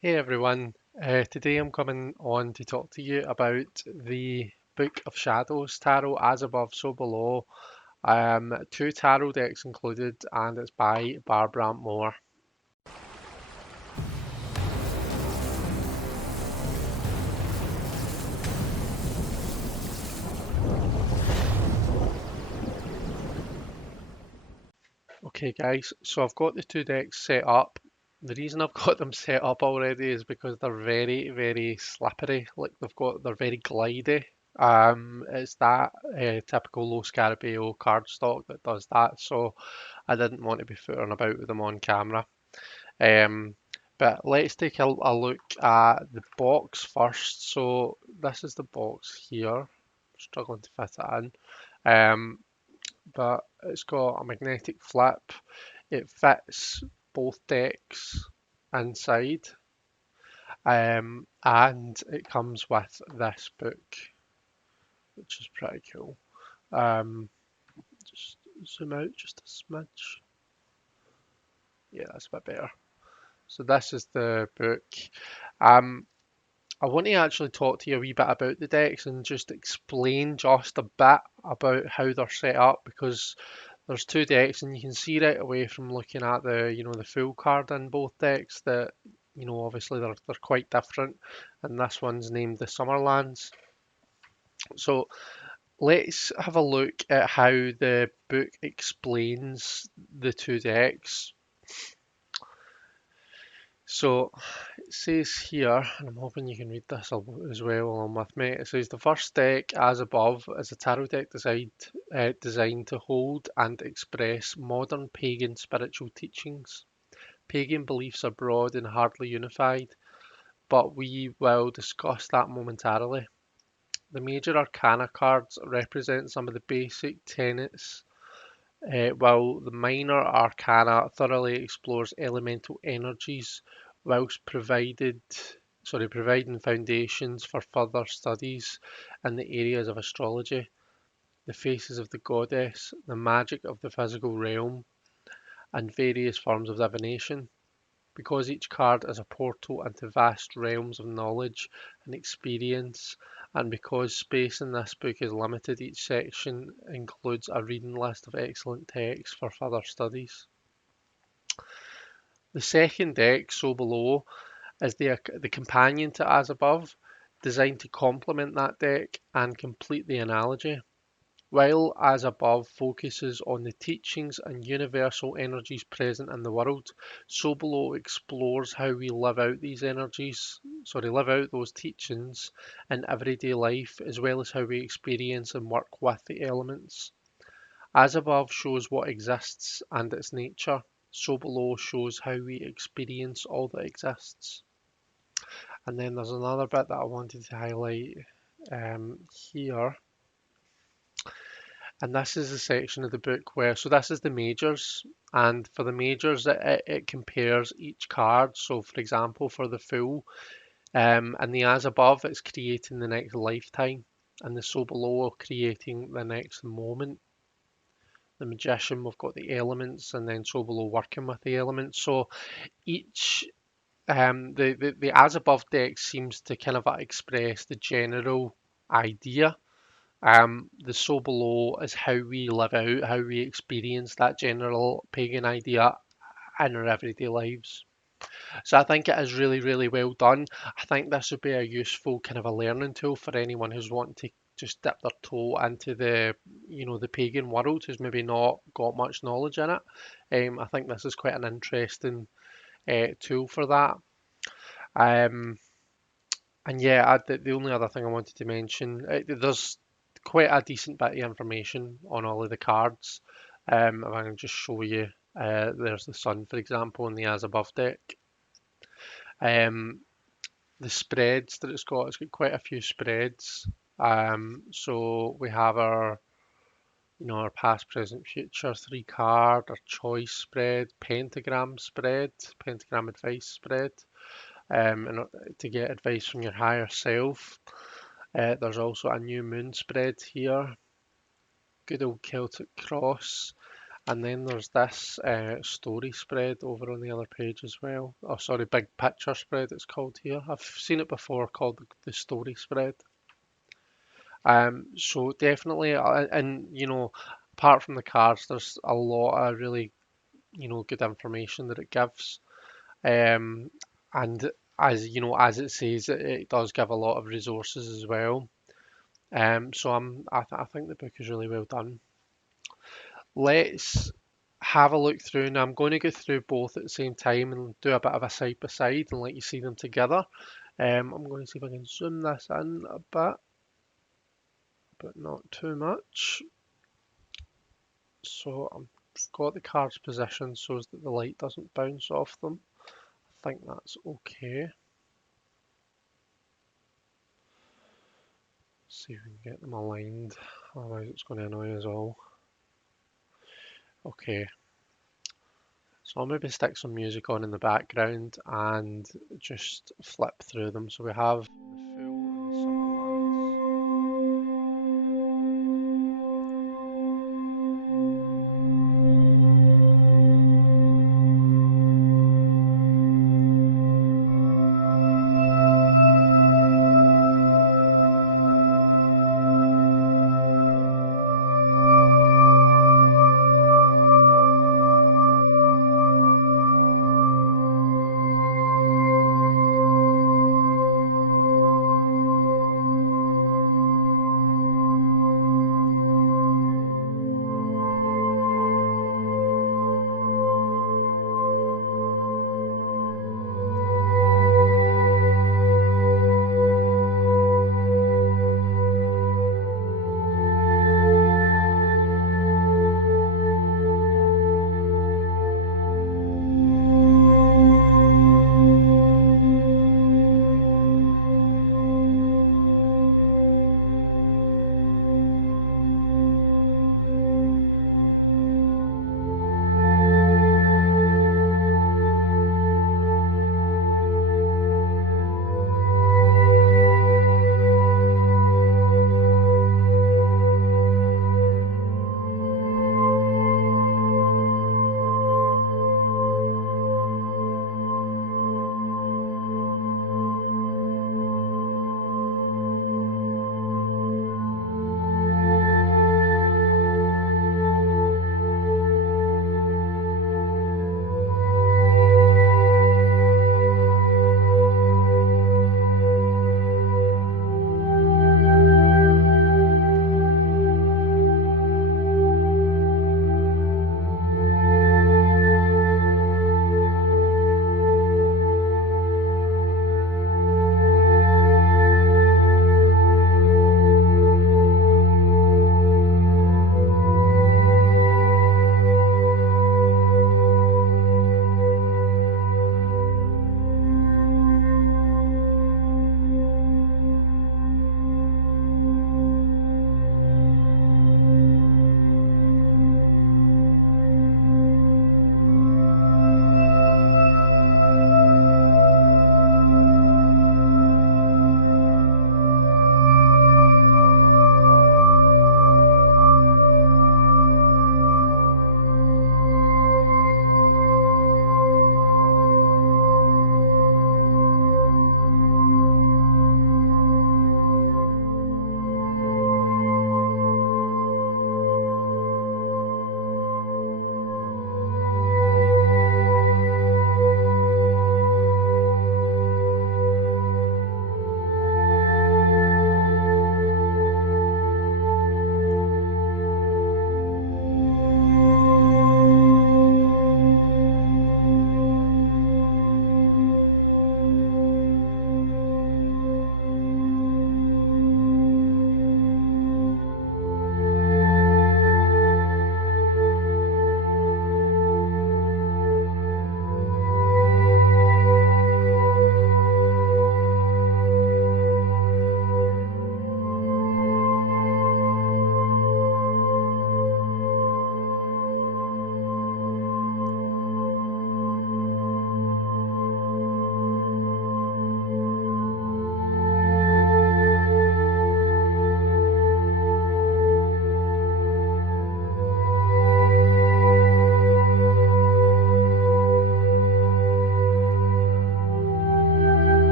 Hey everyone, today I'm coming on to talk to you about the Book of Shadows Tarot, As Above, So Below. Two tarot decks included, and it's by Barbara Moore. Okay guys, so I've got the two decks set up. The reason I've got them set up already is because they're very, very slippery. They're very glidey. It's that typical low Scarabeo cardstock that does that. So I didn't want to be fooling about with them on camera. Um, but let's take a look at the box first. So this is the box here. Struggling to fit it in. But it's got a magnetic flip. It fits both decks inside. And it comes with this book, which is pretty cool. Um, just zoom out just a smidge. Yeah, that's a bit better. So this is the book. Um, I want to actually talk to you a wee bit about the decks and just explain just a bit about how they're set up because there's two decks and you can see right away from looking at the full card in both decks that obviously they're quite different, and this one's named the Summerlands. So let's have a look at how the book explains the two decks. So it says here, and I'm hoping you can read this as well along with me. It says the first deck, as above, is a tarot deck designed to hold and express modern pagan spiritual teachings. Pagan beliefs are broad and hardly unified, but we will discuss that momentarily. The major arcana cards represent some of the basic tenets, while the minor arcana thoroughly explores elemental energies, whilst providing foundations for further studies in the areas of astrology, the faces of the goddess, the magic of the physical realm, and various forms of divination. Because each card is a portal into vast realms of knowledge and experience, and because space in this book is limited, each section includes a reading list of excellent texts for further studies. The second deck, So Below, is the companion to As Above, designed to complement that deck and complete the analogy. While As Above focuses on the teachings and universal energies present in the world, So Below explores how we live out those teachings in everyday life, as well as how we experience and work with the elements. As Above shows what exists and its nature. So Below shows how we experience all that exists. And then there's another bit that I wanted to highlight here. And this is the section of the book so this is the majors. And for the majors, it compares each card. So, for example, for the Fool, and the As Above, it's creating the next lifetime. And the So Below, creating the next moment. The Magician, we've got the elements, and then So Below working with the elements. So each the As Above deck seems to kind of express the general idea. The So Below is how we live out, how we experience that general pagan idea in our everyday lives. So I think it is really, really well done. I think this would be a useful kind of a learning tool for anyone who's wanting to just dip their toe into the pagan world, who's maybe not got much knowledge in it. I think this is quite an interesting tool for that. Um, and yeah, the only other thing I wanted to mention, there's quite a decent bit of information on all of the cards. If I can just show you, there's the sun, for example, in the As Above deck. Um, the spreads that it's got quite a few spreads. So we have our past, present, future 3 card, our choice spread, pentagram advice spread, and to get advice from your higher self. There's also a new moon spread here, good old Celtic cross, And then there's this story spread over on the other page as well. Oh, sorry, big picture spread it's called here. I've seen it before called the story spread. So definitely, and you know, apart from the cards, there's a lot of really, you know, good information that it gives. Um, and as you know, as it says, it does give a lot of resources as well. So I think the book is really well done. Let's have a look through. Now I'm going to go through both at the same time and do a bit of a side by side and let you see them together. I'm going to see if I can zoom this in a bit, but not too much. So I've got the cards positioned so that the light doesn't bounce off them. I think that's okay. See if we can get them aligned, otherwise it's going to annoy us all. Okay, so I'll maybe stick some music on in the background and just flip through them. So we have the full and the summer lands.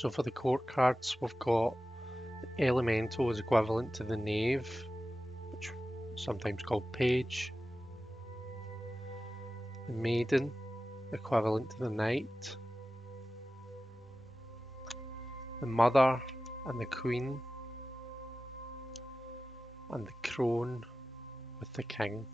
So for the court cards, we've got elemental is equivalent to the knave, which is sometimes called page. The maiden, equivalent to the knight. The mother and the queen. And the crone with the king.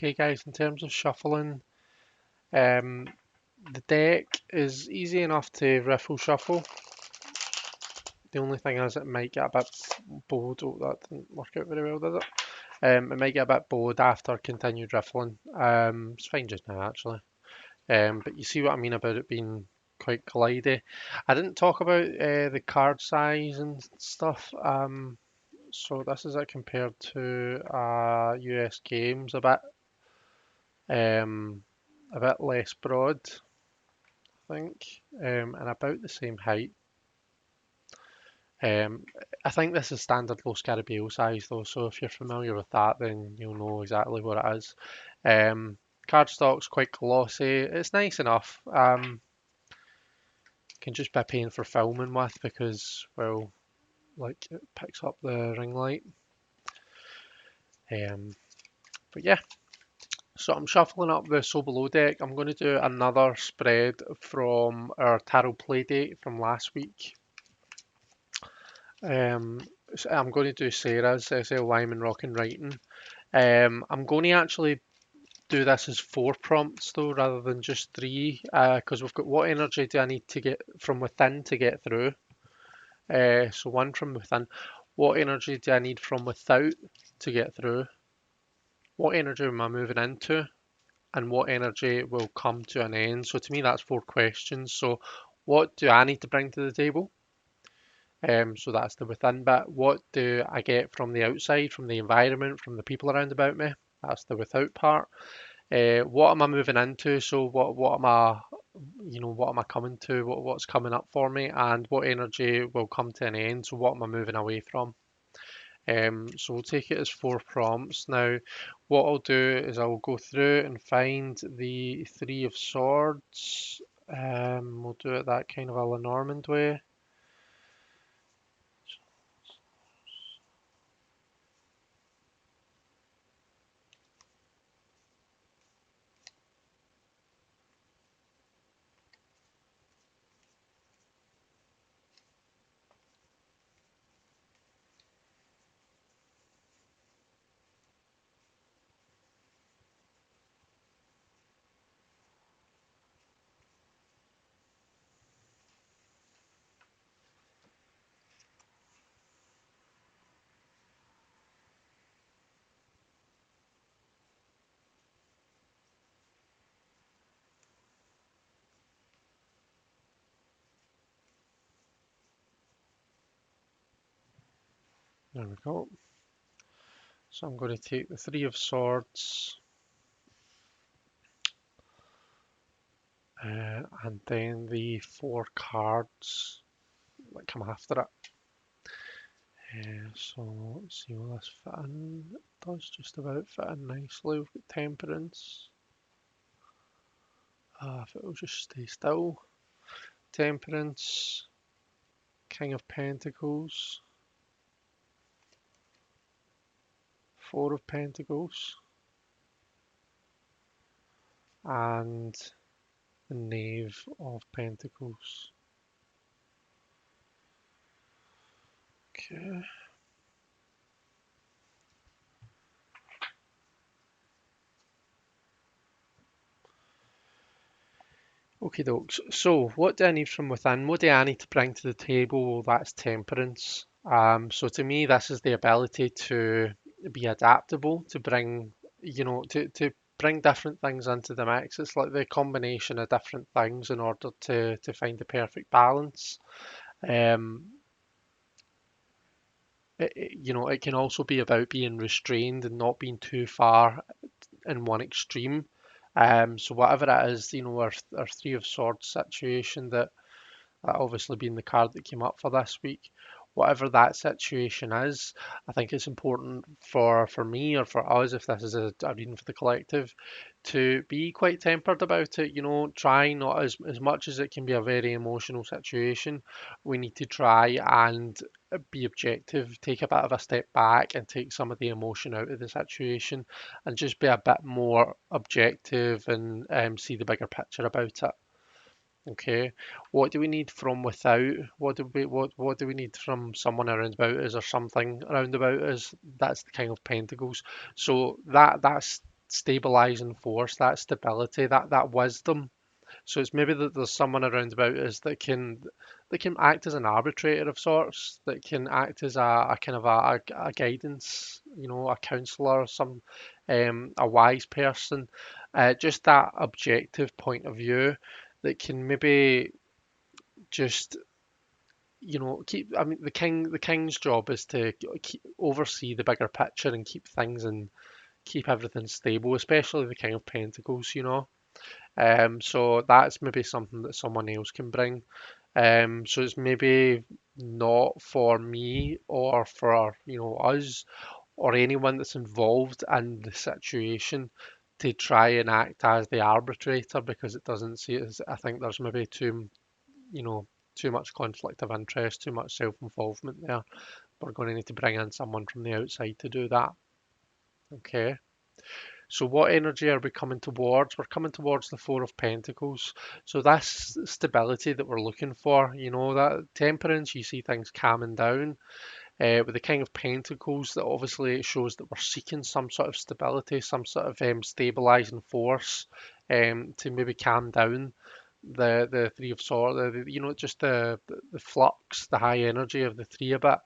Okay, guys, in terms of shuffling, um, the deck is easy enough to riffle shuffle. The only thing is it might get a bit bowed. Oh, that didn't work out very well, did it? It might get a bit bowed after continued riffling. It's fine just now, actually. But you see what I mean about it being quite glidey. I didn't talk about the card size and stuff. So this is it compared to US games, um, a bit less broad, I think, and about the same height. Um, I think this is standard Los Caribbean size though, so if you're familiar with that, then you'll know exactly what it is. Cardstock's quite glossy. It's nice enough. Can just be paying for filming with because, well, like it picks up the ring light. Um, but yeah, so I'm shuffling up the So Below deck. I'm going to do another spread from our Tarot Playdate from last week. So I'm going to do Sarah's SL Lyman Rock and Writing. I'm going to actually do this as 4 prompts though, rather than just 3, because we've got what energy do I need to get from within to get through. So 1 from within. What energy do I need from without to get through? What energy am I moving into? And what energy will come to an end? So to me, that's 4 questions. So what do I need to bring to the table? So that's the within bit. What do I get from the outside, from the environment, from the people around about me? That's the without part. What am I moving into? So what am I, what am I coming to? What's coming up for me? And what energy will come to an end? So what am I moving away from? So we'll take it as 4 prompts. Now, what I'll do is I'll go through and find the Three of Swords. We'll do it that kind of a Lenormand way. There we go. So I'm going to take the Three of Swords and then the 4 cards that come after it. So let's see, will this fit in? It does just about fit in nicely. We've got Temperance. If it will just stay still. Temperance, King of Pentacles, 4 of Pentacles, and the Knave of Pentacles. Okay. Okay, dokes. So, what do I need from within? What do I need to bring to the table? Well, that's temperance. So to me, this is the ability to be adaptable, to bring, to bring different things into the mix. It's like the combination of different things in order to find the perfect balance. Um, it can also be about being restrained and not being too far in one extreme. So whatever it is, our Three of Swords situation that obviously being the card that came up for this week. Whatever that situation is, I think it's important for me or for us, if this is a reading for the collective, to be quite tempered about it. Try not as much as it can be a very emotional situation. We need to try and be objective, take a bit of a step back and take some of the emotion out of the situation and just be a bit more objective and see the bigger picture about it. Okay, what do we need from without? What do we need from someone around about us or something around about us? That's the King of Pentacles. So that's stabilizing force, that stability, that wisdom. So it's maybe that there's someone around about us that can act as an arbitrator of sorts, that can act as a kind of a guidance, a counselor, a wise person, just that objective point of view that can maybe just keep. I mean, the king's job is to oversee the bigger picture and keep things and keep everything stable, especially the King of Pentacles. So that's maybe something that someone else can bring. So it's maybe not for me or for us or anyone that's involved in the situation to try and act as the arbitrator, because it doesn't see it as, I think there's maybe you know, too much conflict of interest, too much self-involvement there. We're going to need to bring in someone from the outside to do that. Okay. So what energy are we coming towards? We're coming towards the Four of Pentacles. So that's stability that we're looking for. That temperance, you see things calming down. With the King of Pentacles, that obviously shows that we're seeking some sort of stability, some sort of stabilizing force to maybe calm down the Three of Swords, just the flux, the high energy of the three a bit.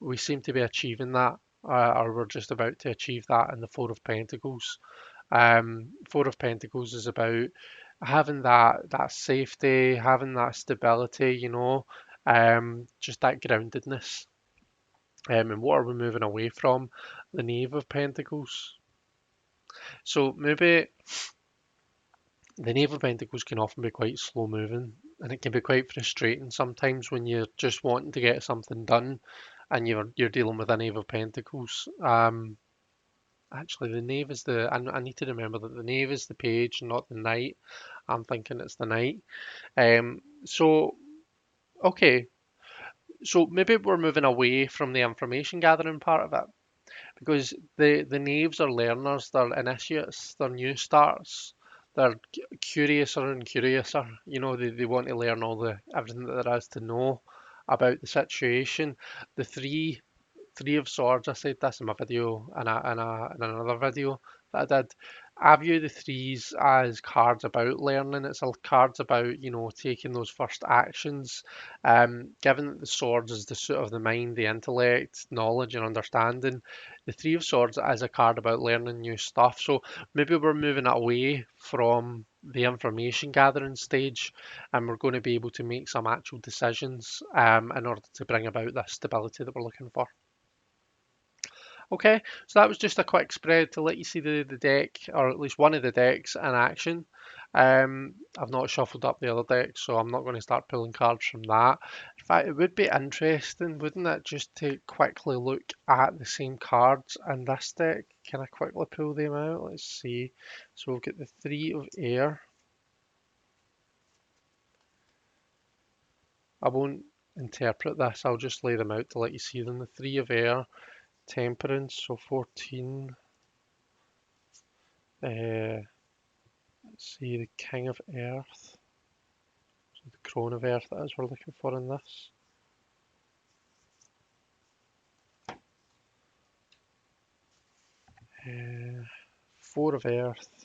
We seem to be achieving that, or we're just about to achieve that in the Four of Pentacles. Four of Pentacles is about having that safety, having that stability, just that groundedness. And what are we moving away from? The Knave of Pentacles. So maybe the Knave of Pentacles can often be quite slow moving, and it can be quite frustrating sometimes when you're just wanting to get something done and you're dealing with a Knave of Pentacles. Actually, the Knave is I need to remember that the Knave is the page, not the Knight. I'm thinking it's the Knight. So, okay. So maybe we're moving away from the information gathering part of it, because the Knaves are learners, they're initiates, they're new starts. They're curiouser and curiouser. They want to learn everything that there is to know about the situation. The Three of Swords, I said this in my video and in another video that I did. I view the threes as cards about learning. It's a cards about, taking those first actions. Given that the swords is the suit of the mind, the intellect, knowledge and understanding, the Three of Swords is a card about learning new stuff. So maybe we're moving away from the information gathering stage, and we're going to be able to make some actual decisions in order to bring about the stability that we're looking for. Okay, so that was just a quick spread to let you see the deck, or at least one of the decks in action. I've not shuffled up the other deck, so I'm not going to start pulling cards from that. In fact, it would be interesting, wouldn't it, just to quickly look at the same cards in this deck. Can I quickly pull them out? Let's see. So we've got the Three of Air. I won't interpret this, I'll just lay them out to let you see them. The Three of Air, Temperance, so 14. Let's see, the King of Earth. So the Crown of Earth, that is we're looking for in this. Four of Earth.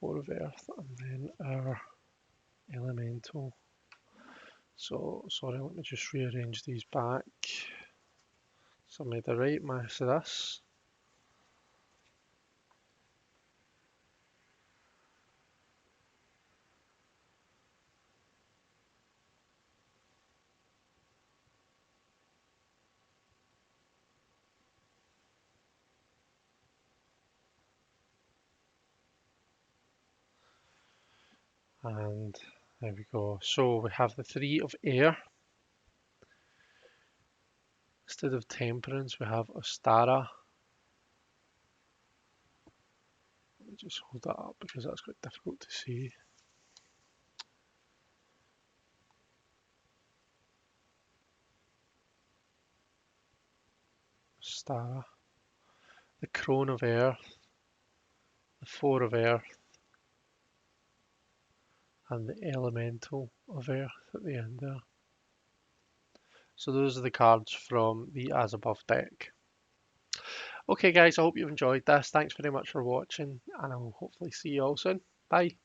Four of Earth, and then our Elemental. So, sorry, let me just rearrange these back. So I made the right mess of this. And there we go. So we have the Three of Air. Instead of Temperance, we have Ostara. Let me just hold that up because that's quite difficult to see. Ostara. The Crown of Earth. The Four of Earth. and the Elemental of Earth at the end there. So those are the cards from the As Above deck. Okay guys, I hope you've enjoyed this. Thanks very much for watching, and I'll hopefully see you all soon. Bye.